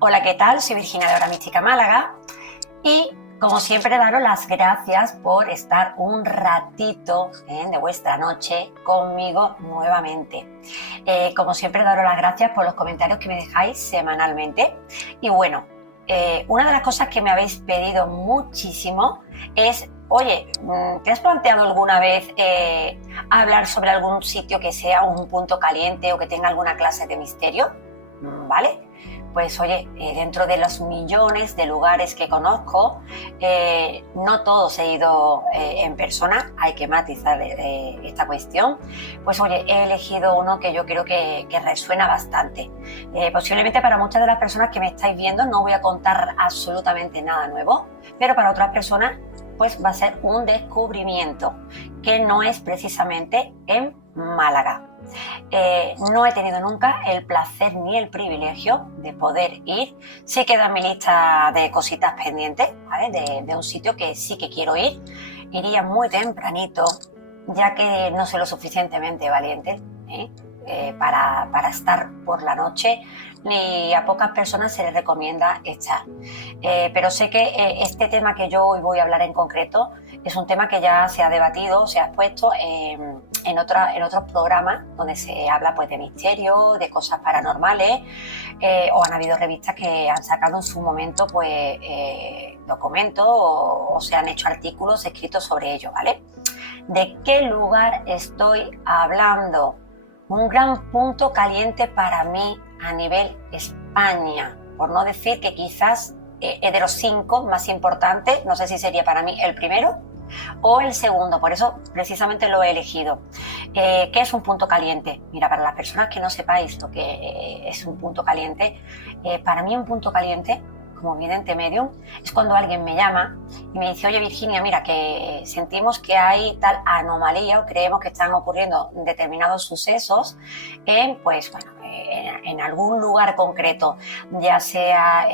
Hola, ¿qué tal? Soy Virginia de Hora Mística Málaga y como siempre daros las gracias por estar un ratito de vuestra noche conmigo nuevamente. Como siempre daros las gracias por los comentarios que me dejáis semanalmente y bueno, una de las cosas que me habéis pedido muchísimo es: oye, ¿te has planteado alguna vez hablar sobre algún sitio que sea un punto caliente o que tenga alguna clase de misterio? ¿Vale? Pues oye, dentro de los millones de lugares que conozco, no todos he ido en persona, hay que matizar esta cuestión. Pues oye, he elegido uno que yo creo que resuena bastante. Posiblemente para muchas de las personas que me estáis viendo no voy a contar absolutamente nada nuevo, pero para otras personas pues va a ser un descubrimiento que no es precisamente en Málaga. No he tenido nunca el placer ni el privilegio de poder ir. Sí queda en mi lista de cositas pendientes, ¿vale? De un sitio que sí que quiero ir. Iría muy tempranito, ya que no soy lo suficientemente valiente para estar por la noche, ni a pocas personas se les recomienda echar. Pero sé que este tema que yo hoy voy a hablar en concreto es un tema que ya se ha debatido, se ha expuesto en otros programas donde se habla pues de misterio, de cosas paranormales, o han habido revistas que han sacado en su momento pues documentos o se han hecho artículos escritos sobre ello, ¿vale? ¿De qué lugar estoy hablando? Un gran punto caliente para mí a nivel España, por no decir que quizás de los 5 más importantes, no sé si sería para mí el primero o el segundo, por eso precisamente lo he elegido. ¿Qué es un punto caliente? Mira, para las personas que no sepáis lo que es un punto caliente, para mí un punto caliente, como vidente medium, es cuando alguien me llama y me dice: oye Virginia, mira que sentimos que hay tal anomalía o creemos que están ocurriendo determinados sucesos pues bueno, en algún lugar concreto, ya sea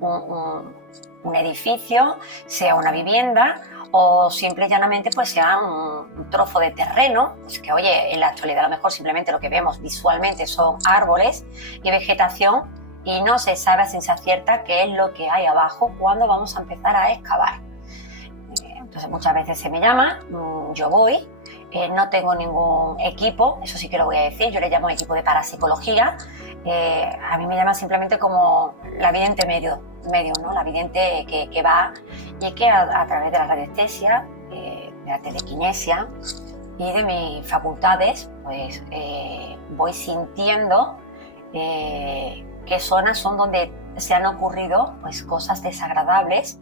un edificio, sea una vivienda o simple y llanamente pues sea un trozo de terreno, pues que oye, en la actualidad a lo mejor simplemente lo que vemos visualmente son árboles y vegetación y no se sabe a ciencia cierta qué es lo que hay abajo cuando vamos a empezar a excavar. Entonces muchas veces se me llama, yo voy, no tengo ningún equipo, eso sí que lo voy a decir, yo le llamo equipo de parapsicología. A mí me llaman simplemente como la vidente medio, ¿no? La vidente que va y que a través de la radiestesia, de la telequinesia y de mis facultades, pues voy sintiendo qué zonas son donde se han ocurrido pues cosas desagradables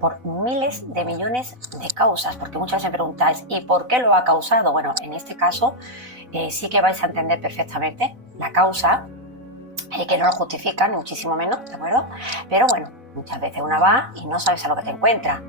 por miles de millones de causas, porque muchas veces me preguntáis ¿y por qué lo ha causado? Bueno, en este caso sí que vais a entender perfectamente la causa, que no lo justifican, ni muchísimo menos, ¿de acuerdo? Pero bueno, muchas veces una va y no sabes a lo que te encuentra.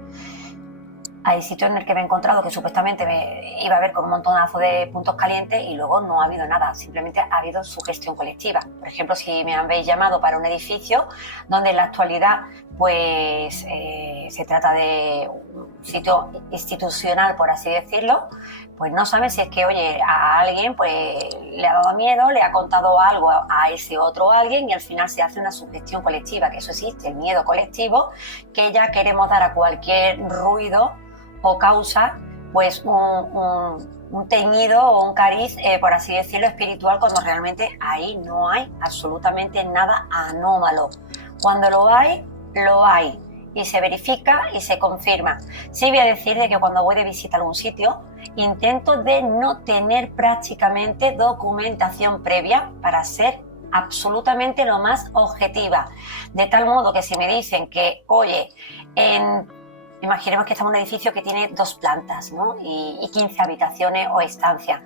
Hay sitios en el que me he encontrado que supuestamente me iba a ver con un montonazo de puntos calientes y luego no ha habido nada, simplemente ha habido sugestión colectiva. Por ejemplo, si me habéis llamado para un edificio donde en la actualidad pues se trata de un sitio institucional, por así decirlo, pues no sabes si es que, oye, a alguien pues le ha dado miedo, le ha contado algo a ese otro alguien y al final se hace una sugestión colectiva, que eso existe, el miedo colectivo, que ya queremos dar a cualquier ruido o causa pues un teñido o un cariz, por así decirlo, espiritual, cuando realmente ahí no hay absolutamente nada anómalo. Cuando lo hay y se verifica y se confirma. Sí voy a decir de que cuando voy de visita a algún sitio intento de no tener prácticamente documentación previa para ser absolutamente lo más objetiva, de tal modo que si me dicen que, oye, imaginemos que estamos en un edificio que tiene 2 plantas, ¿no? y 15 habitaciones o estancias.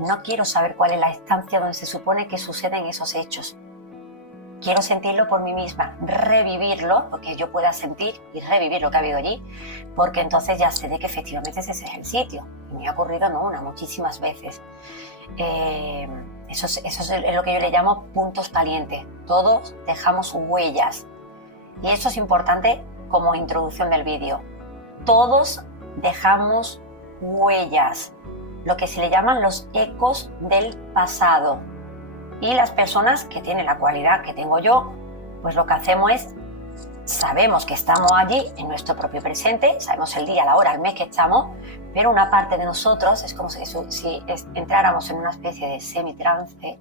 No quiero saber cuál es la estancia donde se supone que suceden esos hechos. Quiero sentirlo por mí misma, revivirlo, porque yo pueda sentir y revivir lo que ha habido allí, porque entonces ya sé de que efectivamente ese es el sitio. Y me ha ocurrido no una, muchísimas veces. Eso es lo que yo le llamo puntos calientes. Todos dejamos huellas. Y esto es importante como introducción del vídeo. Todos dejamos huellas, lo que se le llaman los ecos del pasado. Y las personas que tienen la cualidad que tengo yo, pues lo que hacemos es, sabemos que estamos allí en nuestro propio presente, sabemos el día, la hora, el mes que estamos, pero una parte de nosotros es como si entráramos en una especie de semitrance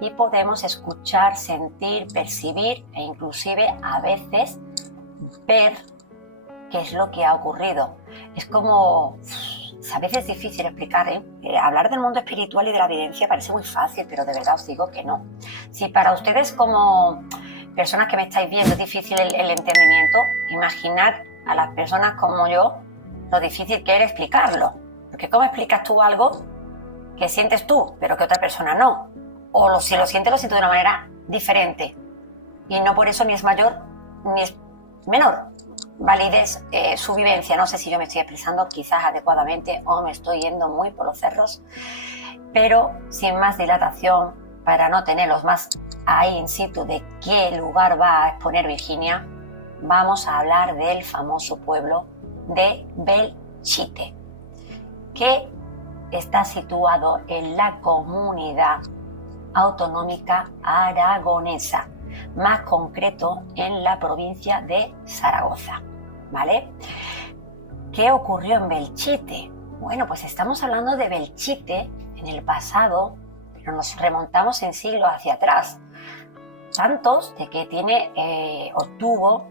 y podemos escuchar, sentir, percibir e inclusive a veces ver qué es lo que ha ocurrido. Es como, a veces es difícil explicar, hablar del mundo espiritual y de la evidencia parece muy fácil, pero de verdad os digo que no. Si para ustedes como personas que me estáis viendo es difícil el entendimiento, imaginad a las personas como yo lo difícil que es explicarlo. Porque ¿cómo explicas tú algo que sientes tú, pero que otra persona no? O si lo siente de una manera diferente. Y no por eso ni es mayor ni es menor validez su vivencia. No sé si yo me estoy expresando quizás adecuadamente o me estoy yendo muy por los cerros, pero sin más dilatación, para no tenerlos más ahí in situ de qué lugar va a exponer Virginia, vamos a hablar del famoso pueblo de Belchite, que está situado en la comunidad autonómica aragonesa, más concreto en la provincia de Zaragoza, ¿vale? ¿Qué ocurrió en Belchite? Bueno, pues estamos hablando de Belchite en el pasado, pero nos remontamos en siglos hacia atrás, tantos de que tiene o tuvo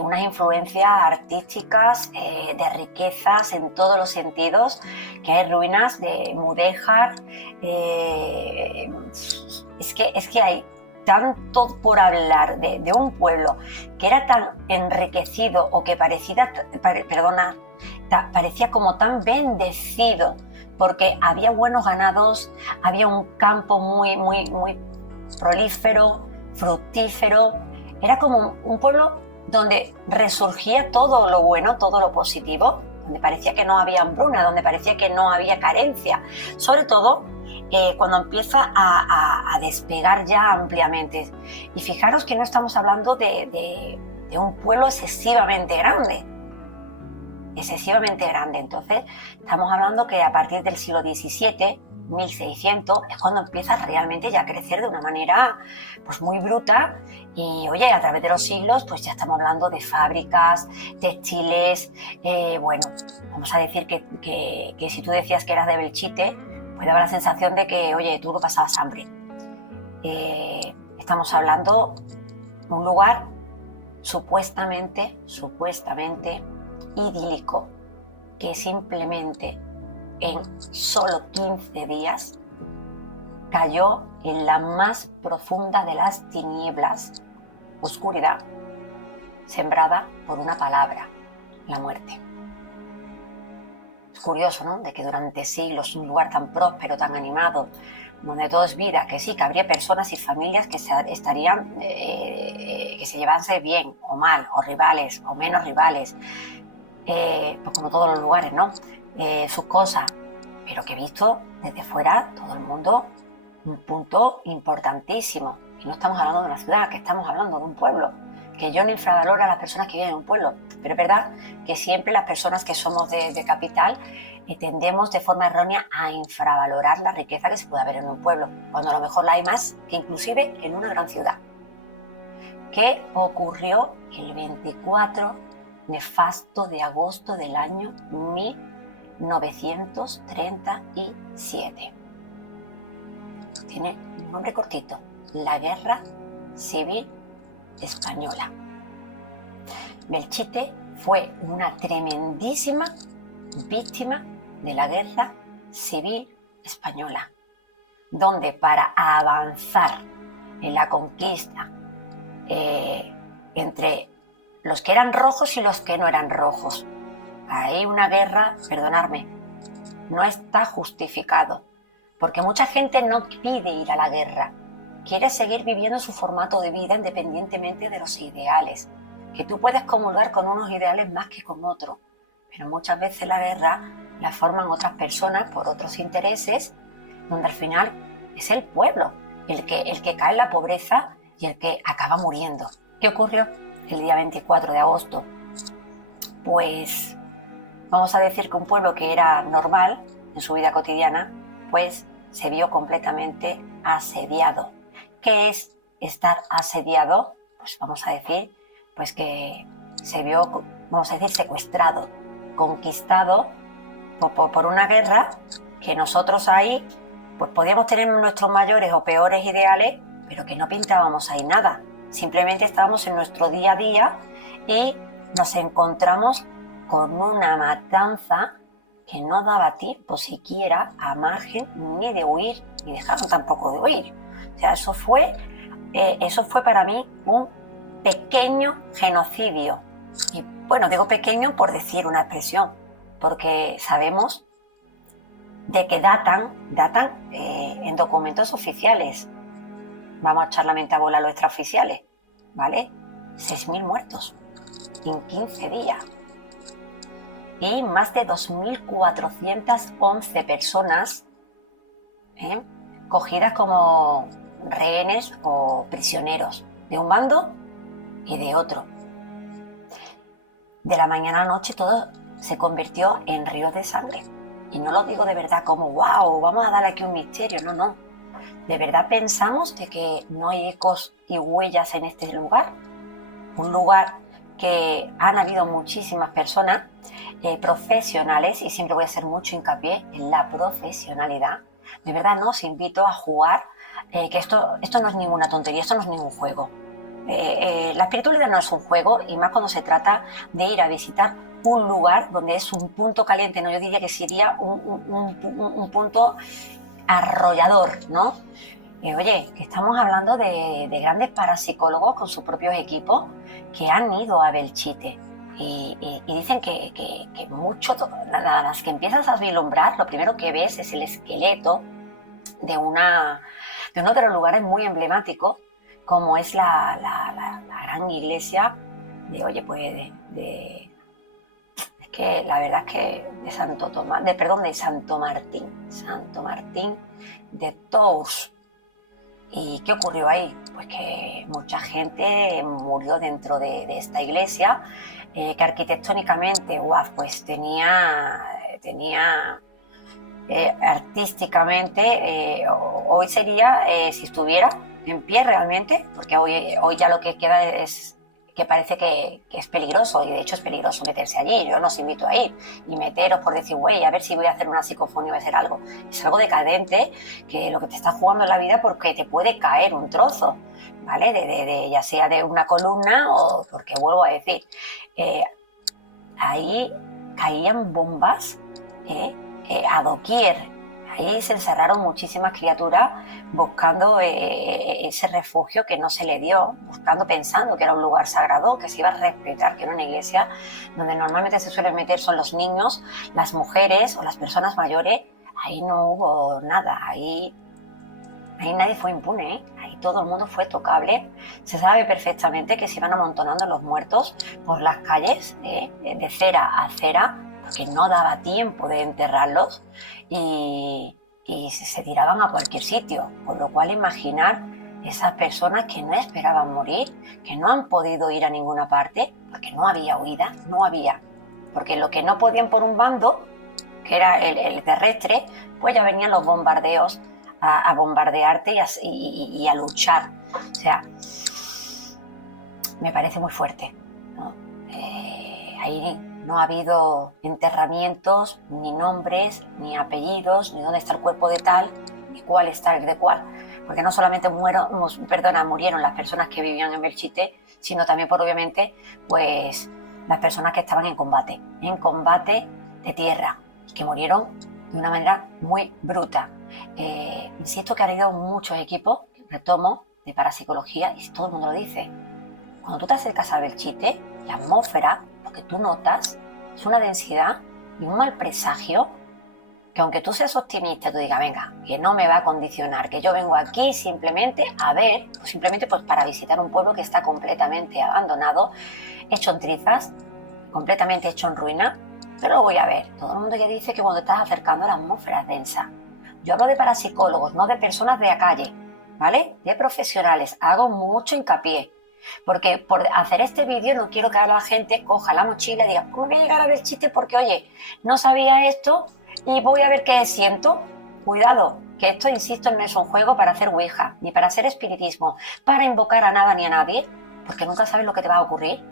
unas influencias artísticas de riquezas en todos los sentidos, que hay ruinas de mudéjar, es que hay tanto por hablar de un pueblo que era tan enriquecido o que parecía como tan bendecido porque había buenos ganados, había un campo muy prolífero, fructífero, era como un pueblo donde resurgía todo lo bueno, todo lo positivo, donde parecía que no había hambruna, donde parecía que no había carencia, sobre todo cuando empieza a despegar ya ampliamente. Y fijaros que no estamos hablando de un pueblo excesivamente grande. Entonces estamos hablando que a partir del siglo XVII, 1600, es cuando empieza realmente ya a crecer de una manera pues muy bruta. Y oye, a través de los siglos pues ya estamos hablando de fábricas, textiles, bueno, vamos a decir que si tú decías que eras de Belchite, pues daba la sensación de que, oye, tú no pasabas hambre. Estamos hablando de un lugar supuestamente idílico, que simplemente en solo 15 días cayó en la más profunda de las tinieblas, oscuridad, sembrada por una palabra, la muerte. Es curioso, ¿no?, de que durante siglos un lugar tan próspero, tan animado, donde todo es vida, que sí, que habría personas y familias que estarían, que se llevasen bien o mal, o rivales o menos rivales, pues como todos los lugares, ¿no?, sus cosas, pero que visto desde fuera todo el mundo, un punto importantísimo. Y no estamos hablando de una ciudad, que estamos hablando de un pueblo, que yo no infravaloro a las personas que viven en un pueblo, pero es verdad que siempre las personas que somos de capital tendemos de forma errónea a infravalorar la riqueza que se puede haber en un pueblo, cuando a lo mejor la hay más que inclusive en una gran ciudad. ¿Qué ocurrió el 24 nefasto de agosto del año 1937? Tiene un nombre cortito: la Guerra Civil Española. Belchite fue una tremendísima víctima de la Guerra Civil Española, donde para avanzar en la conquista entre los que eran rojos y los que no eran rojos, hay una guerra, perdonadme, no está justificado, porque mucha gente no pide ir a la guerra, quiere seguir viviendo su formato de vida independientemente de los ideales, que tú puedes comulgar con unos ideales más que con otros, pero muchas veces la guerra la forman otras personas por otros intereses, donde al final es el pueblo el que cae en la pobreza y el que acaba muriendo. ¿Qué ocurrió el día 24 de agosto? Pues vamos a decir que un pueblo que era normal en su vida cotidiana, pues se vio completamente asediado. ¿Qué es estar asediado? Pues vamos a decir, pues que se vio, vamos a decir, secuestrado, conquistado por una guerra que nosotros ahí pues podíamos tener nuestros mayores o peores ideales, pero que no pintábamos ahí nada. Simplemente estábamos en nuestro día a día y nos encontramos con una matanza que no daba tiempo siquiera a margen ni de huir, ni dejaron tampoco de huir. O sea, eso fue para mí un pequeño genocidio. Y bueno, digo pequeño por decir una expresión, porque sabemos de que datan en documentos oficiales. Vamos a echar la mente a bola a los extraoficiales, ¿vale? 6.000 muertos en 15 días. Y más de 2.411 personas cogidas como rehenes o prisioneros de un bando y de otro. De la mañana a la noche todo se convirtió en ríos de sangre. Y no lo digo de verdad como, wow, vamos a darle aquí un misterio, no. ¿De verdad pensamos de que no hay ecos y huellas en este lugar? Un lugar que han habido muchísimas personas profesionales, y siempre voy a hacer mucho hincapié en la profesionalidad. De verdad, no os invito a jugar, que esto no es ninguna tontería, esto no es ningún juego. La espiritualidad no es un juego, y más cuando se trata de ir a visitar un lugar donde es un punto caliente, no, yo diría que sería un punto arrollador, ¿no? Oye, que estamos hablando de grandes parapsicólogos con sus propios equipos que han ido a Belchite y dicen que mucho, las que empiezas a vislumbrar, lo primero que ves es el esqueleto de uno de los lugares muy emblemáticos, como es la gran iglesia es que la verdad es que de Santo Martín de Tours. ¿Y qué ocurrió ahí? Pues que mucha gente murió dentro de esta iglesia, que arquitectónicamente, pues tenía artísticamente, hoy sería, si estuviera en pie realmente, porque hoy ya lo que queda es que parece que es peligroso, y de hecho es peligroso meterse allí. Yo no os invito a ir y meteros por decir, güey, a ver si voy a hacer una psicofonía o voy a hacer algo. Es algo decadente, que lo que te está jugando en la vida, porque te puede caer un trozo, ¿vale? Ya sea de una columna o, porque vuelvo a decir, ahí caían bombas a doquier. Ahí se encerraron muchísimas criaturas buscando ese refugio que no se le dio, pensando que era un lugar sagrado, que se iba a respetar, que era una iglesia donde normalmente se suelen meter son los niños, las mujeres o las personas mayores. Ahí no hubo nada, ahí nadie fue impune, ¿eh? Ahí todo el mundo fue tocable. Se sabe perfectamente que se iban amontonando los muertos por las calles, de cera a cera, porque no daba tiempo de enterrarlos, y se tiraban a cualquier sitio, con lo cual imaginar esas personas que no esperaban morir, que no han podido ir a ninguna parte, porque no había huida, porque lo que no podían por un bando, que era el terrestre, pues ya venían los bombardeos a bombardearte y a luchar. O sea, me parece muy fuerte, ¿no? Ahí no ha habido enterramientos, ni nombres, ni apellidos, ni dónde está el cuerpo de tal, ni cuál está el de cuál. Porque no solamente murieron las personas que vivían en Belchite, sino también, obviamente, pues las personas que estaban en combate de tierra, que murieron de una manera muy bruta. Insisto que han ido muchos equipos, retomo, de parapsicología, y todo el mundo lo dice. Cuando tú te acercas a Belchite, la atmósfera, lo que tú notas, es una densidad y un mal presagio, que aunque tú seas optimista, tú digas, venga, que no me va a condicionar, que yo vengo aquí simplemente a ver, pues simplemente pues para visitar un pueblo que está completamente abandonado, hecho en trizas, completamente hecho en ruina, pero lo voy a ver. Todo el mundo ya dice que cuando estás acercando a la atmósfera es densa. Yo hablo de parapsicólogos, no de personas de la calle, ¿vale? De profesionales. Hago mucho hincapié, porque por hacer este vídeo no quiero que la gente coja la mochila y diga, ¿cómo voy a llegar a Belchite? Porque, oye, no sabía esto y voy a ver qué siento. Cuidado, que esto, insisto, no es un juego para hacer ouija, ni para hacer espiritismo, para invocar a nada ni a nadie, porque nunca sabes lo que te va a ocurrir,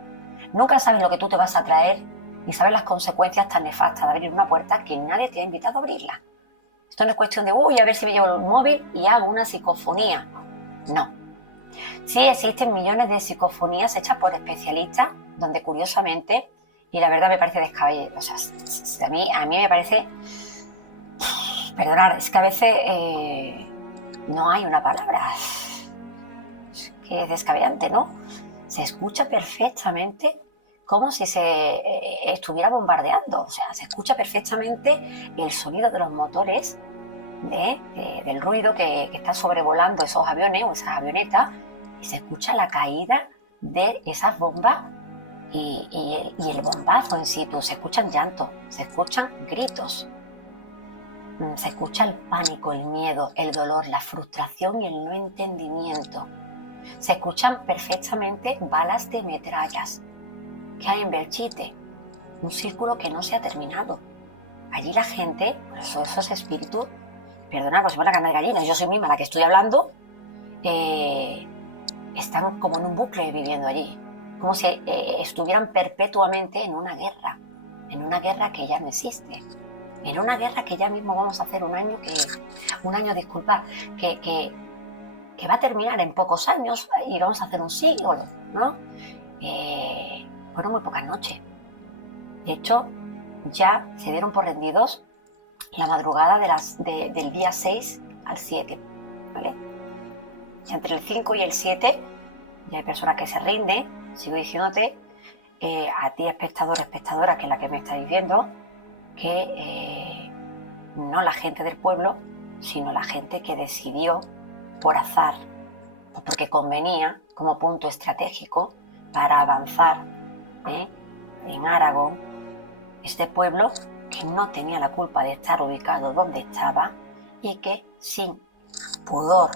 nunca sabes lo que tú te vas a traer, ni sabes las consecuencias tan nefastas de abrir una puerta que nadie te ha invitado a abrirla. Esto no es cuestión de, uy, a ver si me llevo el móvil y hago una psicofonía. No. Sí existen millones de psicofonías hechas por especialistas, donde curiosamente, y la verdad me parece descabellado, o sea, a mí me parece, perdonad, es que a veces no hay una palabra, que es descabellante, ¿no? Se escucha perfectamente como si se estuviera bombardeando, o sea, se escucha perfectamente el sonido de los motores, del ruido que está sobrevolando esos aviones o esas avionetas, y se escucha la caída de esas bombas y el bombazo en situ. Se escuchan llantos, se escuchan gritos, se escucha el pánico, el miedo, el dolor, la frustración y el no entendimiento. Se escuchan perfectamente balas de metrallas que hay en Belchite, un círculo que no se ha terminado. Allí la gente, por eso esos espíritus, perdona, pues se pone la carne de gallina, yo soy misma la que estoy hablando, están como en un bucle viviendo allí, como si estuvieran perpetuamente en una guerra que ya no existe, en una guerra que ya mismo vamos a hacer un año, que va a terminar en pocos años y vamos a hacer un siglo, ¿no? Fueron muy pocas noches. De hecho, ya se dieron por rendidos la madrugada del día 6 al 7, ¿vale? Y entre el 5 y el 7 ya hay personas que se rinden. Sigo diciéndote, a ti espectador, espectadora, que es la que me estáis viendo, que no la gente del pueblo, sino la gente que decidió por azar, porque convenía como punto estratégico para avanzar en Aragón, este pueblo que no tenía la culpa de estar ubicado donde estaba y que sin pudor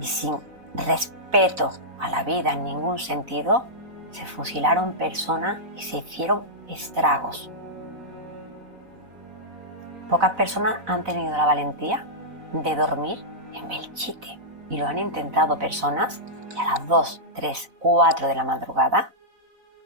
y sin respeto a la vida en ningún sentido, se fusilaron personas y se hicieron estragos. Pocas personas han tenido la valentía de dormir en Belchite y lo han intentado personas y a las 2, 3, 4 de la madrugada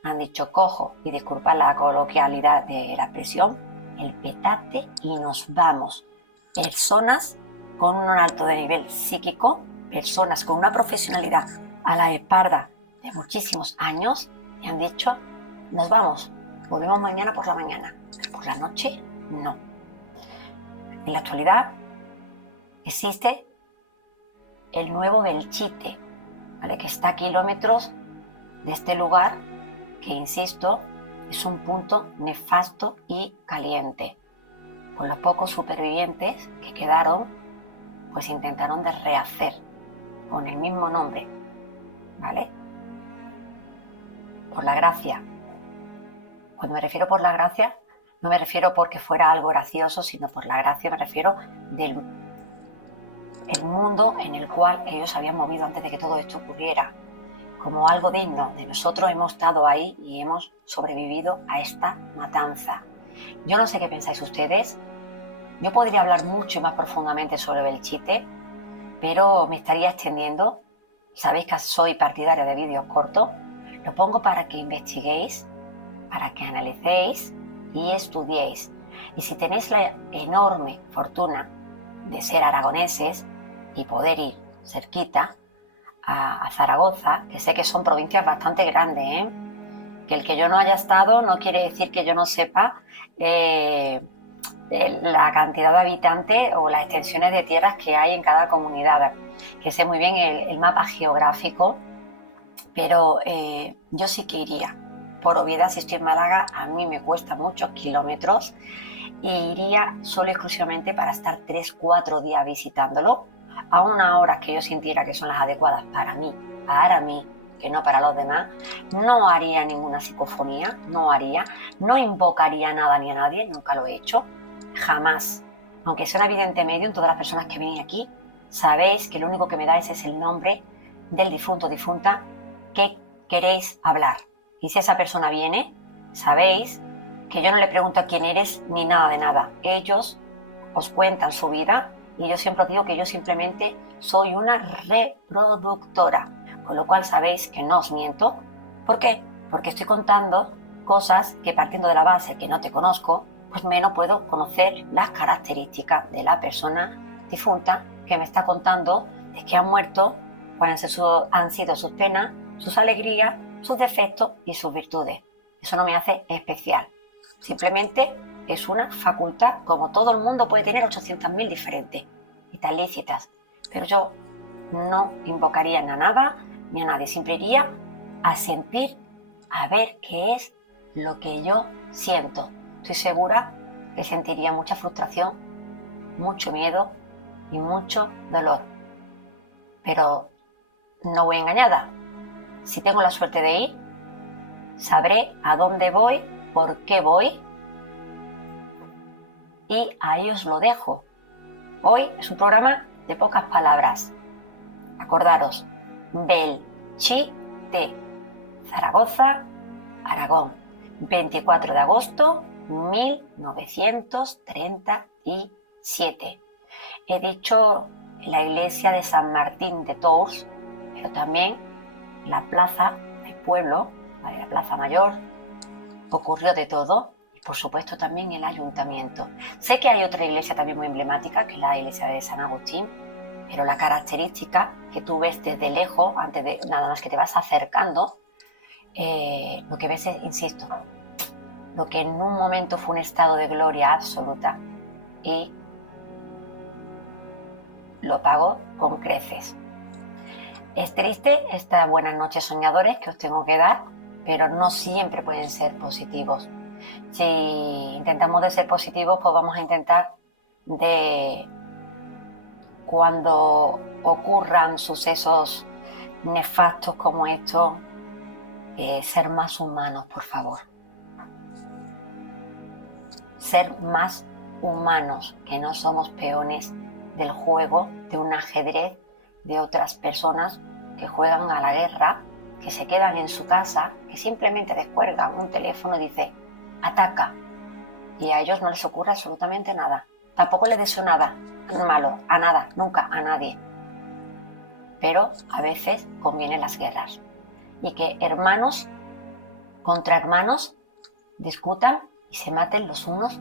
han dicho cojo, y disculpad la coloquialidad de la expresión, el petate y nos vamos. Personas con un alto de nivel psíquico, personas con una profesionalidad a la espalda de muchísimos años y han dicho nos vamos, volvemos mañana por la mañana, pero por la noche no. En la actualidad existe el nuevo Belchite, ¿vale? Que está a kilómetros de este lugar que, insisto, es un punto nefasto y caliente. Con los pocos supervivientes que quedaron, pues intentaron de rehacer con el mismo nombre, ¿vale? Por la gracia. Cuando me refiero por la gracia, no me refiero porque fuera algo gracioso, sino por la gracia me refiero del mundo en el cual ellos se habían movido antes de que todo esto ocurriera, como algo digno de nosotros. Hemos estado ahí y hemos sobrevivido a esta matanza. Yo no sé qué pensáis ustedes. Yo podría hablar mucho y más profundamente sobre Belchite, pero me estaría extendiendo. Sabéis que soy partidaria de vídeos cortos. Lo pongo para que investiguéis, para que analicéis y estudiéis. Y si tenéis la enorme fortuna de ser aragoneses y poder ir cerquita a Zaragoza, que sé que son provincias bastante grandes, que el que yo no haya estado no quiere decir que yo no sepa la cantidad de habitantes o las extensiones de tierras que hay en cada comunidad, que sé muy bien el mapa geográfico, pero yo sí que iría. Por obviedad, si estoy en Málaga, a mí me cuesta muchos kilómetros y iría solo y exclusivamente para estar 3-4 días visitándolo a unas horas que yo sintiera que son las adecuadas para mí, que no para los demás. No haría ninguna psicofonía, no invocaría nada ni a nadie, nunca lo he hecho, jamás. Aunque sea un evidente medio, en todas las personas que venís aquí, sabéis que lo único que me dais es el nombre del difunto o difunta que queréis hablar. Y si esa persona viene, sabéis que yo no le pregunto quién eres ni nada de nada. Ellos os cuentan su vida Y yo siempre os digo que yo simplemente soy una reproductora, con lo cual sabéis que no os miento. ¿Por qué? Porque estoy contando cosas que, partiendo de la base que no te conozco, pues menos puedo conocer las características de la persona difunta que me está contando de que ha muerto, cuáles han sido sus penas, sus alegrías, sus defectos y sus virtudes. Eso no me hace especial. Simplemente es una facultad, como todo el mundo puede tener 800.000 diferentes y tan lícitas. Pero yo no invocaría a nada ni a nadie, siempre iría a sentir, a ver qué es lo que yo siento. Estoy segura que sentiría mucha frustración, mucho miedo y mucho dolor. Pero no voy engañada. Si tengo la suerte de ir, sabré a dónde voy, por qué voy, y ahí os lo dejo. Hoy es un programa de pocas palabras. Acordaros, Belchite, Zaragoza, Aragón, 24 de agosto 1937. He dicho la iglesia de San Martín de Tours, pero también la plaza del pueblo, la plaza mayor. Ocurrió de todo. Por supuesto también el ayuntamiento. Sé que hay otra iglesia también muy emblemática, que es la iglesia de San Agustín, pero la característica que tú ves desde lejos, antes de nada más que te vas acercando, lo que ves es, insisto, lo que en un momento fue un estado de gloria absoluta y lo pago con creces. Es triste estas buenas noches soñadores que os tengo que dar, pero no siempre pueden ser positivos. Si intentamos de ser positivos, pues vamos a intentar de, cuando ocurran sucesos nefastos como estos, ser más humanos, por favor. Ser más humanos, que no somos peones del juego, de un ajedrez de otras personas que juegan a la guerra, que se quedan en su casa, que simplemente descuelgan un teléfono y dicen ataca, y a ellos no les ocurre absolutamente nada. Tampoco les deseo nada malo, a nada, nunca, a nadie. Pero a veces convienen las guerras y que hermanos contra hermanos discutan y se maten los unos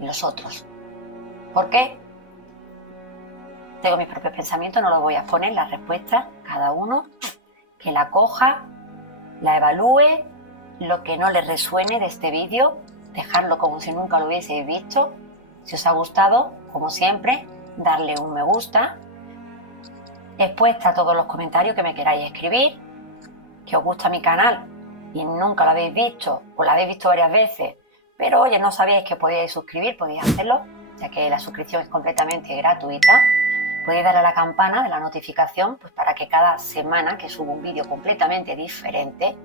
y los otros. ¿Por qué? Tengo mis propios pensamientos, no los voy a exponer, la respuesta, cada uno que la coja, la evalúe, lo que no le resuene de este vídeo, dejarlo como si nunca lo hubieseis visto. Si os ha gustado, como siempre, darle un me gusta. Expuesta a todos los comentarios que me queráis escribir, que os gusta mi canal y nunca lo habéis visto o lo habéis visto varias veces, pero oye, no sabíais que podíais suscribir, podéis hacerlo, ya que la suscripción es completamente gratuita. Podéis darle a la campana de la notificación, pues para que cada semana que subo un vídeo completamente diferente,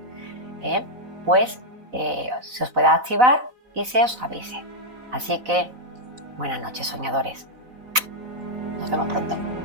pues se os pueda activar y se os avise. Así que buenas noches, soñadores. Nos vemos pronto.